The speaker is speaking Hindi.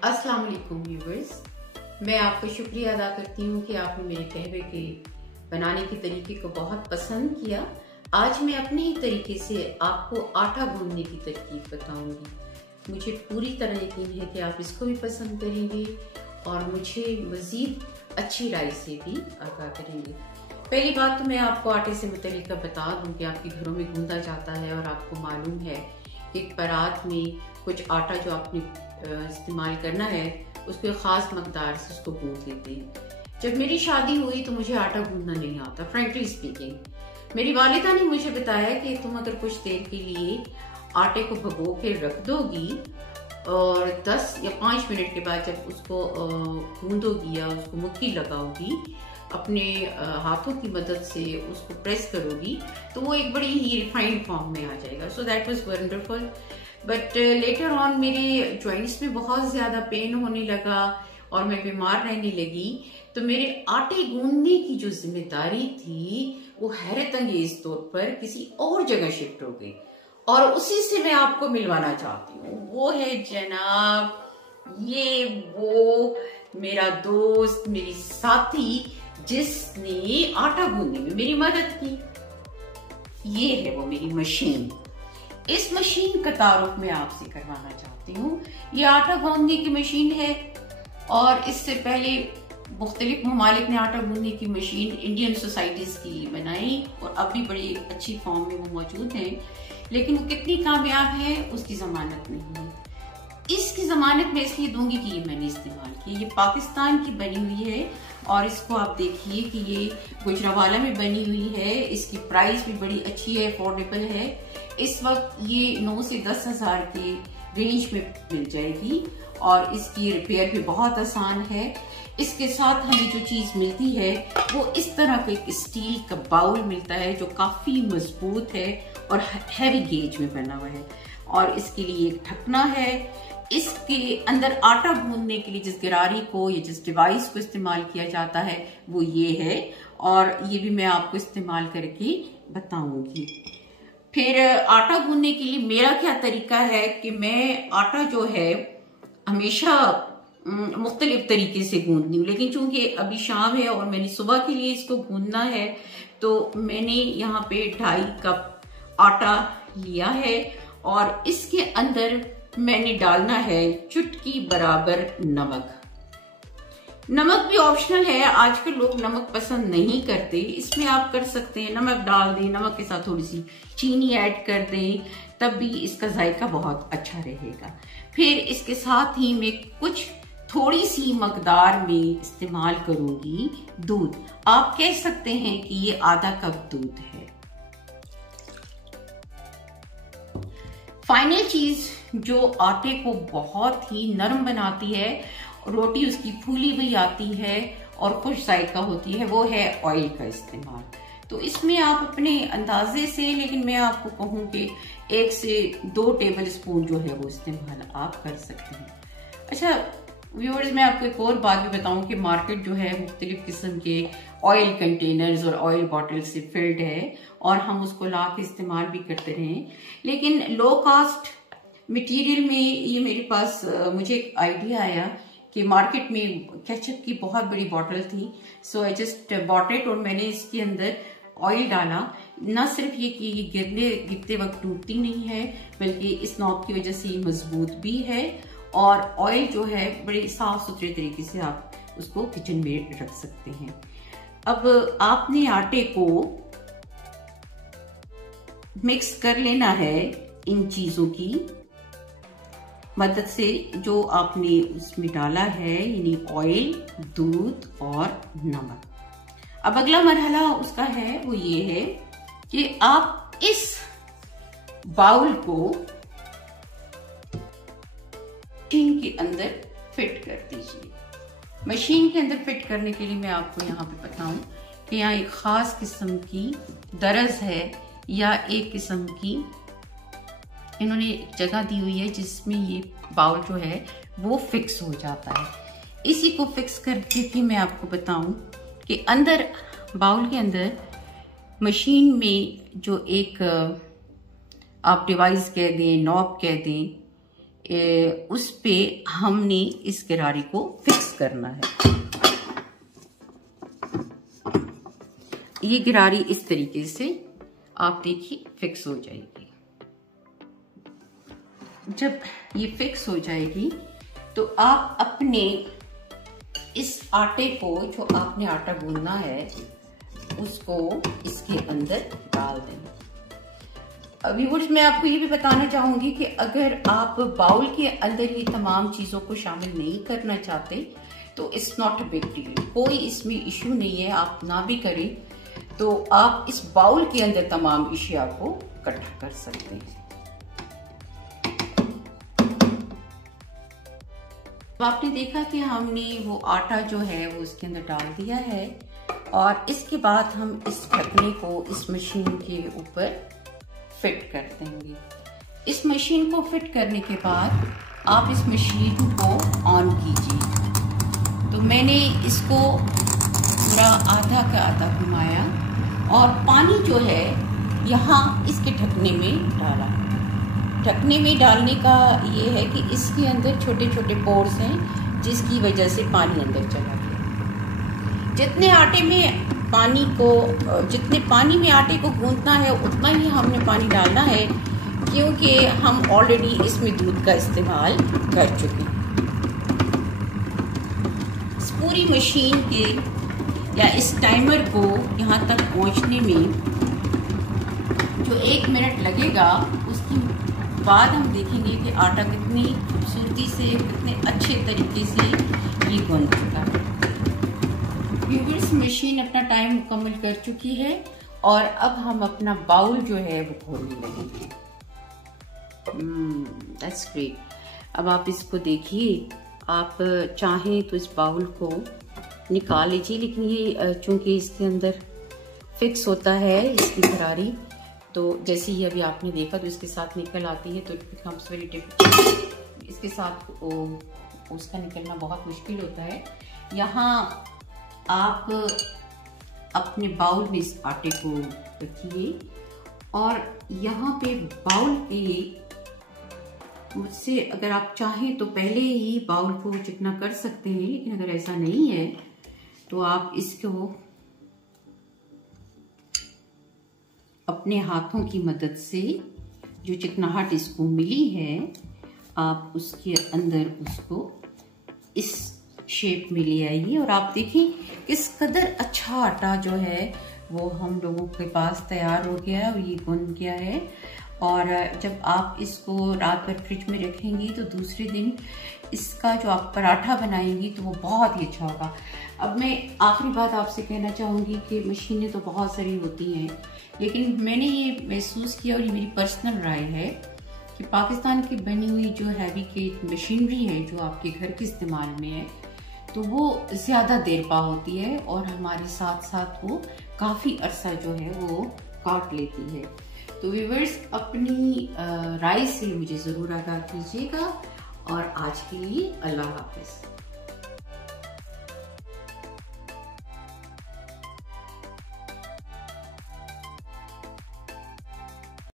अस्सलाम वालेकुम व्यूअर्स, मैं आपका शुक्रिया अदा करती हूँ कि आपने मेरे कहवे के बनाने के तरीके को बहुत पसंद किया। आज मैं अपने ही तरीके से आपको आटा गूंदने की तरकीब बताऊंगी। मुझे पूरी तरह यकीन है कि आप इसको भी पसंद करेंगे और मुझे मज़ीद अच्छी राय से भी आगाह करेंगे। पहली बात तो मैं आपको आटे से मुतल्लिक बता दूं कि आपके घरों में गूंदा जाता है और आपको मालूम है कि परात में कुछ आटा जो आपने इस्तेमाल करना है उसको ख़ास मकदार से उसको गूंद लेते हैं। जब मेरी शादी हुई तो मुझे आटा गूंदना नहीं आता, फ्रेंकली स्पीकिंग। मेरी वालिदा ने मुझे बताया कि तुम अगर कुछ देर के लिए आटे को भिगो के रख दोगी और 10 या 5 मिनट के बाद जब उसको गूंदोगी या उसको मुट्ठी लगाओगी, अपने हाथों की मदद से उसको प्रेस करोगी तो वो एक बड़ी ही रिफाइंड फॉर्म में आ जाएगा। So that was wonderful. But later on मेरे जॉइंट्स में बहुत ज़्यादा पेन होने लगा और मैं बीमार रहने लगी, तो मेरे आटे गूंदने की जो जिम्मेदारी थी वो हैरत अंगेज तौर पर किसी और जगह शिफ्ट हो गई और उसी से मैं आपको मिलवाना चाहती हूँ। वो है जनाब ये वो मेरा दोस्त, मेरी साथी जिसने आटा गूंदने में मेरी मदद की। ये है वो मेरी मशीन। इस मशीन का तारुफ मैं आपसे करवाना चाहती हूँ। ये आटा गूंदने की मशीन है और इससे पहले मुख्तलिफ ममालिक ने आटा गूंदने की मशीन इंडियन सोसाइटीज की बनाई और अब भी बड़ी अच्छी फॉर्म में वो मौजूद हैं, लेकिन वो कितनी कामयाब है उसकी जमानत नहीं है। इसकी जमानत मैं इसलिए दूंगी कि ये मैंने इस्तेमाल की। ये पाकिस्तान की बनी हुई है और इसको आप देखिए कि ये गुजरावाला में बनी हुई है। इसकी प्राइस भी बड़ी अच्छी है, अफोर्डेबल है। इस वक्त ये 9 से 10 हजार के रेंज में मिल जाएगी और इसकी रिपेयर भी बहुत आसान है। इसके साथ हमें जो चीज मिलती है वो इस तरह का एक स्टील का बाउल मिलता है जो काफी मजबूत है और हैवी गेज में बना हुआ है और इसके लिए एक ढकना है। इसके अंदर आटा गूंदने के लिए जिस गिरारी को या जिस डिवाइस को इस्तेमाल किया जाता है वो ये है और ये भी मैं आपको इस्तेमाल करके बताऊंगी। फिर आटा गूंदने के लिए मेरा क्या तरीका है कि मैं आटा जो है हमेशा मुख्तलिफ तरीके से गूंदती हूँ, लेकिन चूंकि अभी शाम है और मैंने सुबह के लिए इसको गूंदना है तो मैंने यहाँ पे 2.5 कप आटा लिया है और इसके अंदर मैंने डालना है चुटकी बराबर नमक। नमक भी ऑप्शनल है, आजकल लोग नमक पसंद नहीं करते, इसमें आप कर सकते हैं नमक डाल दें, नमक के साथ थोड़ी सी चीनी ऐड कर दें, तब भी इसका जायका बहुत अच्छा रहेगा। फिर इसके साथ ही मैं कुछ थोड़ी सी मकदार में इस्तेमाल करूंगी दूध। आप कह सकते हैं कि ये आधा कप दूध है। फाइनल चीज जो आटे को बहुत ही नरम बनाती है, रोटी उसकी फूली हुई आती है और खुश जायका होती है, वो है ऑयल का इस्तेमाल। तो इसमें आप अपने अंदाजे से, लेकिन मैं आपको कहूँ कि 1 से 2 टेबल स्पून जो है वो इस्तेमाल आप कर सकते हैं। अच्छा व्यूअर्स, मैं आपको एक और बात भी बताऊं कि मार्केट जो है मुख्तलिफ किस्म के ऑयल कंटेनर्स और ऑयल बॉटल से फिल्ड है और हम उसको ला के इस्तेमाल भी करते रहे, लेकिन लो कास्ट मटेरियल में ये मेरे पास मुझे एक आइडिया आया कि मार्केट में केचप की बहुत बड़ी बॉटल थी। सो आई जस्ट बॉट इट और मैंने इसके अंदर ऑयल डाला। न सिर्फ ये कि ये गिरते वक्त टूटती नहीं है, बल्कि इस नॉब की वजह से ये मजबूत भी है और ऑयल जो है बड़े साफ सुथरे तरीके से आप उसको किचन में रख सकते हैं। अब आपने आटे को मिक्स कर लेना है इन चीजों की मदद से जो आपने उसमें डाला है, यानी ऑयल, दूध और नमक। अब अगला मरहला उसका है वो ये है कि आप इस बाउल को मशीन के अंदर फिट कर दीजिए। मशीन के अंदर फिट करने के लिए मैं आपको यहाँ पे बताऊं कि यहाँ एक खास किस्म की दरज है या एक किस्म की इन्होंने जगह दी हुई है जिसमें ये बाउल जो है वो फिक्स हो जाता है। इसी को फिक्स करके भी मैं आपको बताऊं कि अंदर बाउल के अंदर मशीन में जो एक आप डिवाइस कह दें, नॉब कह दें, उस पे हमने इस गरारी को फिक्स करना है। ये गरारी इस तरीके से आप देखिए फिक्स हो जाएगी। जब ये फिक्स हो जाएगी तो आप अपने इस आटे को, जो आपने आटा गूंदना है, उसको इसके अंदर डाल दें। अभी मैं आपको ये भी बताना चाहूंगी कि अगर आप बाउल के अंदर ये तमाम चीजों को शामिल नहीं करना चाहते तो it's not a big deal, कोई इसमें इश्यू नहीं है। आप ना भी करें तो आप इस बाउल के अंदर तमाम अशिया को इकट्ठा कर सकते हैं। तो आपने देखा कि हमने वो आटा जो है वो उसके अंदर डाल दिया है और इसके बाद हम इस ढकने को इस मशीन के ऊपर फिट कर देंगे। इस मशीन को फिट करने के बाद आप इस मशीन को ऑन कीजिए। तो मैंने इसको पूरा आधा का आधा घुमाया और पानी जो है यहाँ इसके ढकने में डाला। ढकने में डालने का ये है कि इसके अंदर छोटे छोटे पोर्स हैं जिसकी वजह से पानी अंदर चला गया। जितने पानी में आटे को गूंथना है उतना ही हमने पानी डालना है, क्योंकि हम ऑलरेडी इसमें दूध का इस्तेमाल कर चुके हैं। इस पूरी मशीन के या इस टाइमर को यहाँ तक पहुँचने में जो 1 मिनट लगेगा, उसके बाद हम देखेंगे कि आटा कितनी खूबसूरती से, कितने अच्छे तरीके से ये गूंथ चुका है। व्यूअर्स, मशीन अपना टाइम मुकम्मल कर चुकी है और अब हम अपना बाउल जो है वो खोलने लगेंगे। That's great. अब आप इसको देखिए, आप चाहें तो इस बाउल को निकाल लीजिए, लेकिन ये चूंकि इसके अंदर फिक्स होता है इसकी गरारी, तो जैसे ही अभी आपने देखा तो इसके साथ निकल आती है, तो इट बिकम्स वेरी डिफिकल्ट। इसके साथ उसका निकलना बहुत मुश्किल होता है। यहाँ आप अपने बाउल में इस आटे को रखिए और यहाँ पे बाउल पे मुझसे अगर आप चाहें तो पहले ही बाउल को चिकना कर सकते हैं, लेकिन अगर ऐसा नहीं है तो आप इसको अपने हाथों की मदद से, जो चिकनाहट इसको मिली है, आप उसके अंदर उसको इस शेप में ले आइए और आप देखें किस कदर अच्छा आटा जो है वो हम लोगों के पास तैयार हो गया है और ये गूंथ गया है। और जब आप इसको रात भर फ्रिज में रखेंगी तो दूसरे दिन इसका जो आप पराठा बनाएंगी तो वो बहुत ही अच्छा होगा। अब मैं आखिरी बात आपसे कहना चाहूँगी कि मशीनें तो बहुत सारी होती हैं, लेकिन मैंने ये महसूस किया और ये मेरी पर्सनल राय है कि पाकिस्तान की बनी हुई जो हैवी केट मशीनरी है जो आपके घर के इस्तेमाल में है, तो वो ज़्यादा देर पा होती है और हमारे साथ साथ वो काफ़ी अरसा जो है वो काट लेती है। तो व्यूअर्स, अपनी राय से मुझे ज़रूर आगाह कीजिएगा और आज के लिए अल्लाह हाफ़िज़।